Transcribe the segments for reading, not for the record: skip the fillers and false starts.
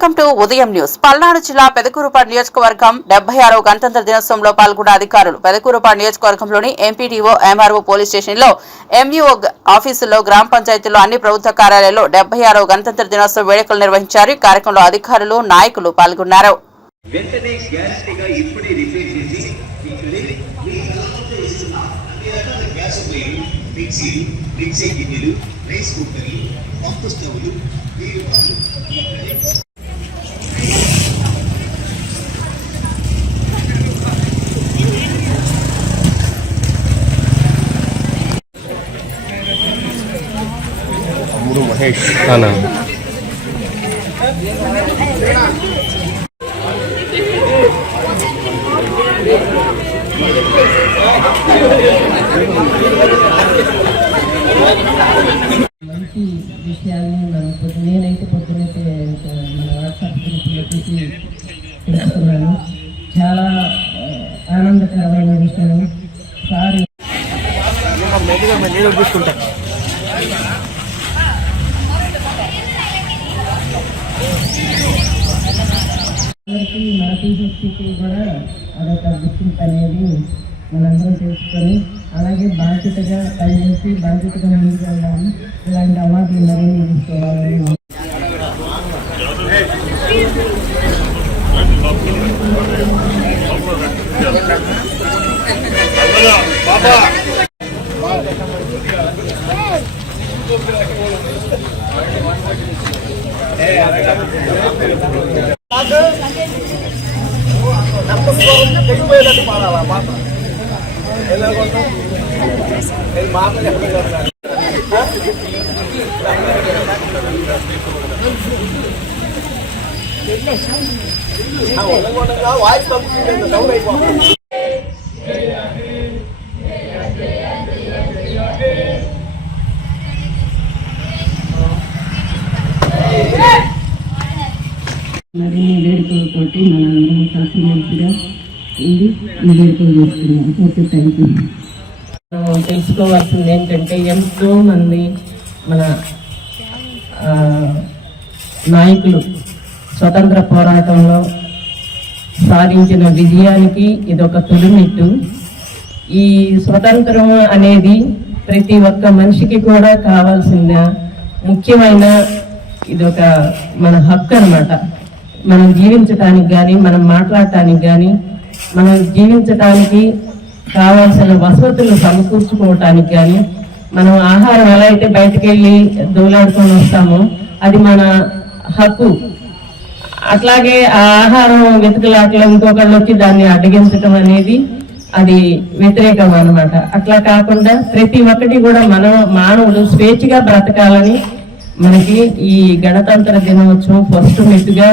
Welcome to ఉదయం news. Palnadu జిల్లా పెదకూరుపాడు నియోజకవర్గం 76వ గణతంత్ర దినోత్సవంలో పాల్గొన్న అధికారులు పెదకూరుపాడు నియోజకవర్గంలోని ఎంపీడీఓ, ఎంఆర్ఓ, పోలీస్ స్టేషన్లో, ఎంఈఓ ఆఫీసుల్లో, గ్రామ పంచాయతీల్లో, అన్ని ప్రభుత్వ కార్యాలయాల్లో 76వ గణతంత్ర దినోత్సవ వేడుకలు నిర్వహించారు. ఈ కార్యక్రమంలో అధికారులు, నాయకులు పాల్గొన్నారు. మహేష్ మంచి విషయాన్ని నేనైతే పొద్దునైతే మన వాట్సాప్ గ్రూప్లో చూసి తెలుసుకున్నాను. చాలా ఆనందకరమైన విషయం. సార్ అందరికీ మన టీచర్స్కి కూడా అదొక గుర్తింపు అనేది మనందరం తెలుసుకొని అలాగే బాధ్యతగా పనిచేసి బాధ్యతగా ముందుకు వెళ్ళాలి. ఇలాంటి అవార్డులు మరిన్ని తీసుకోవాలని మరిన్ని వేడుకలతోటి మనందరం కలిసిమెలిసిగా ఉండి ఈ వేడుకలు చేస్తున్నాం. Okay, thank you. తెలుసుకోవాల్సింది ఏంటంటే ఎంతో మంది మన నాయకులు స్వతంత్ర పోరాటంలో సాధించిన విజయానికి ఇదొక తొలిమెట్టు. ఈ స్వతంత్రం అనేది ప్రతి ఒక్క మనిషికి కూడా కావాల్సిన ముఖ్యమైన ఇదొక మన హక్కు అన్నమాట. మనం జీవించటానికి కానీ, మనం మాట్లాడటానికి కానీ, మనం జీవించటానికి కావాల్సిన వసతులు సమకూర్చుకోవటానికి కానీ, మనం ఆహారం ఎలా అయితే బయటకు వెళ్ళి దోలాడుకొని వస్తామో అది మన హక్కు. అట్లాగే ఆ ఆహారం వెతుకులాటలో ఇంకొకళ్ళు వచ్చి దాన్ని అడ్డగించటం అనేది అది వ్యతిరేకం అన్నమాట. అట్లా కాకుండా ప్రతి ఒక్కటి కూడా మానవుడు స్వేచ్ఛగా బ్రతకాలని మనకి ఈ గణతంత్ర దినోత్సవం ఫస్ట్ మెట్టుగా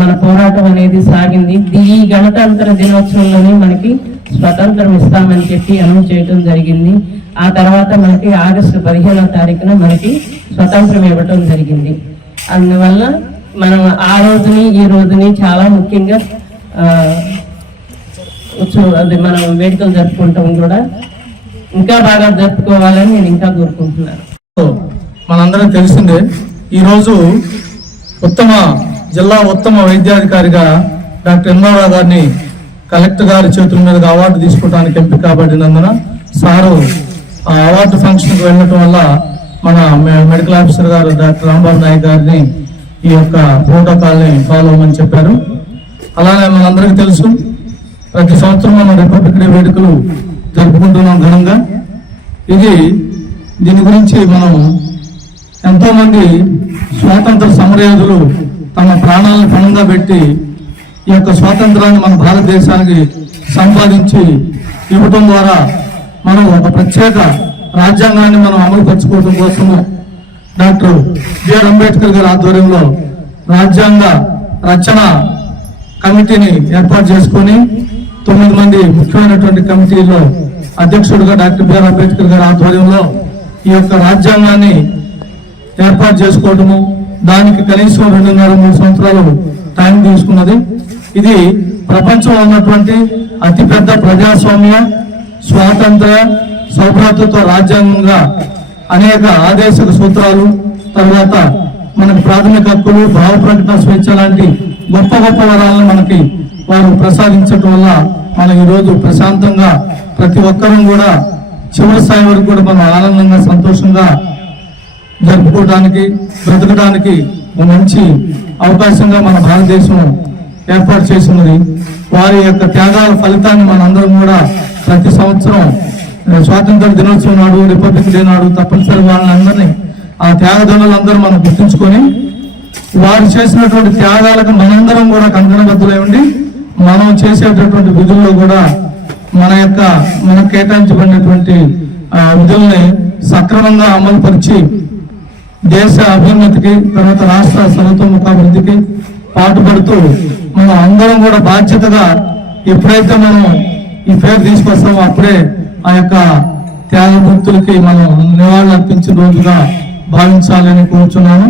మన పోరాటం అనేది సాగింది. ఈ గణతంత్ర దినోత్సవంలోనే మనకి స్వతంత్రం ఇస్తామని చెప్పి అనౌన్స్ చేయడం జరిగింది. ఆ తర్వాత మనకి ఆగస్టు 15వ తారీఖున మనకి స్వతంత్రం ఇవ్వటం జరిగింది. అందువల్ల మనం ఆ రోజుని ఈ రోజుని చాలా ముఖ్యంగా మనం వేడుకలు జరుపుకుంటాం కూడా ఇంకా బాగా జరుపుకోవాలని నేను ఇంకా కోరుకుంటున్నాను. మనందరం తెలిసిందే, ఈరోజు జిల్లా ఉత్తమ వైద్యాధికారిగా డాక్టర్ ఎంఆర్ఓ గారిని కలెక్టర్ గారి చేతుల మీదుగా అవార్డు తీసుకోవడానికి ఎంపిక కాబడినందున సారు ఆ అవార్డు ఫంక్షన్కి వెళ్ళటం వల్ల మన మెడికల్ ఆఫీసర్ గారు డాక్టర్ రాంబాబు నాయక్ గారిని ఈ యొక్క ప్రోటోకాల్ని ఫాలో అవ్వమని చెప్పారు. అలానే మనందరికీ తెలుసు, ప్రతి సంవత్సరం మనం రిపబ్లిక్ డే వేడుకలు జరుపుకుంటున్నాం ఘనంగా. దీని గురించి మనం ఎంతో మంది స్వాతంత్ర సమరయోధులు తమ ప్రాణాలను పణంగా పెట్టి ఈ యొక్క స్వాతంత్రాన్ని మన భారతదేశానికి సంపాదించి ఇవ్వటం ద్వారా మనం ఒక ప్రత్యేక రాజ్యాంగాన్ని మనం అమలు పరచుకోవడం కోసము డాక్టర్ బిఆర్ అంబేద్కర్ గారి ఆధ్వర్యంలో రాజ్యాంగ రచన కమిటీని ఏర్పాటు చేసుకొని 9 మంది ముఖ్యమైనటువంటి కమిటీలో అధ్యక్షుడిగా డాక్టర్ బిఆర్ అంబేద్కర్ గారి ఆధ్వర్యంలో ఈ యొక్క రాజ్యాంగాన్ని ఏర్పాటు చేసుకోవటము, దానికి కనీసం 2.5-3 సంవత్సరాలు టైం తీసుకున్నది. ఇది ప్రపంచంలో ఉన్నటువంటి అతిపెద్ద ప్రజాస్వామ్య, స్వాతంత్ర, సౌభ్రాతృత్వ రాజ్యాంగంగా అనేక ఆదేశక సూత్రాలు, తర్వాత మనకు ప్రాథమిక హక్కులు, భావ ప్రకటన స్వేచ్ఛ లాంటి గొప్ప గొప్ప వరాలను మనకి వారు ప్రసాదించడం వల్ల మనం ఈరోజు ప్రశాంతంగా ప్రతి ఒక్కరూ కూడా చివరి స్థాయి వరకు కూడా మనం ఆనందంగా సంతోషంగా జరుపుకోవడానికి, బ్రతకడానికి ఒక మంచి అవకాశంగా మన భారతదేశం ఏర్పాటు చేసినది. వారి యొక్క త్యాగాల ఫలితాన్ని మనందరం కూడా ప్రతి సంవత్సరం స్వాతంత్ర దినోత్సవం నాడు, రిపబ్లిక్ డే నాడు తప్పనిసరి వాళ్ళందరినీ ఆ త్యాగదనులందరూ మనం గుర్తుంచుకొని వారు చేసినటువంటి త్యాగాలకు మనందరం కూడా కంకణబద్ధులై ఉండి మనం చేసేటటువంటి విధుల్లో కూడా మనకు కేటాయించబడినటువంటి విధుల్ని సక్రమంగా అమలుపరిచి దేశ అభ్యున్నతికి, తర్వాత రాష్ట్ర సర్వతోముఖాభివృద్ధికి పాటుపడుతూ మనం అందరం కూడా బాధ్యతగా ఎప్పుడైతే మనం ఈ పేరు తీసుకొస్తామో అప్పుడే ఆ యొక్క త్యాగమూర్తులకి మనం నివాళులు అర్పించిన రోజుగా భావించాలని కోరుచున్నాను.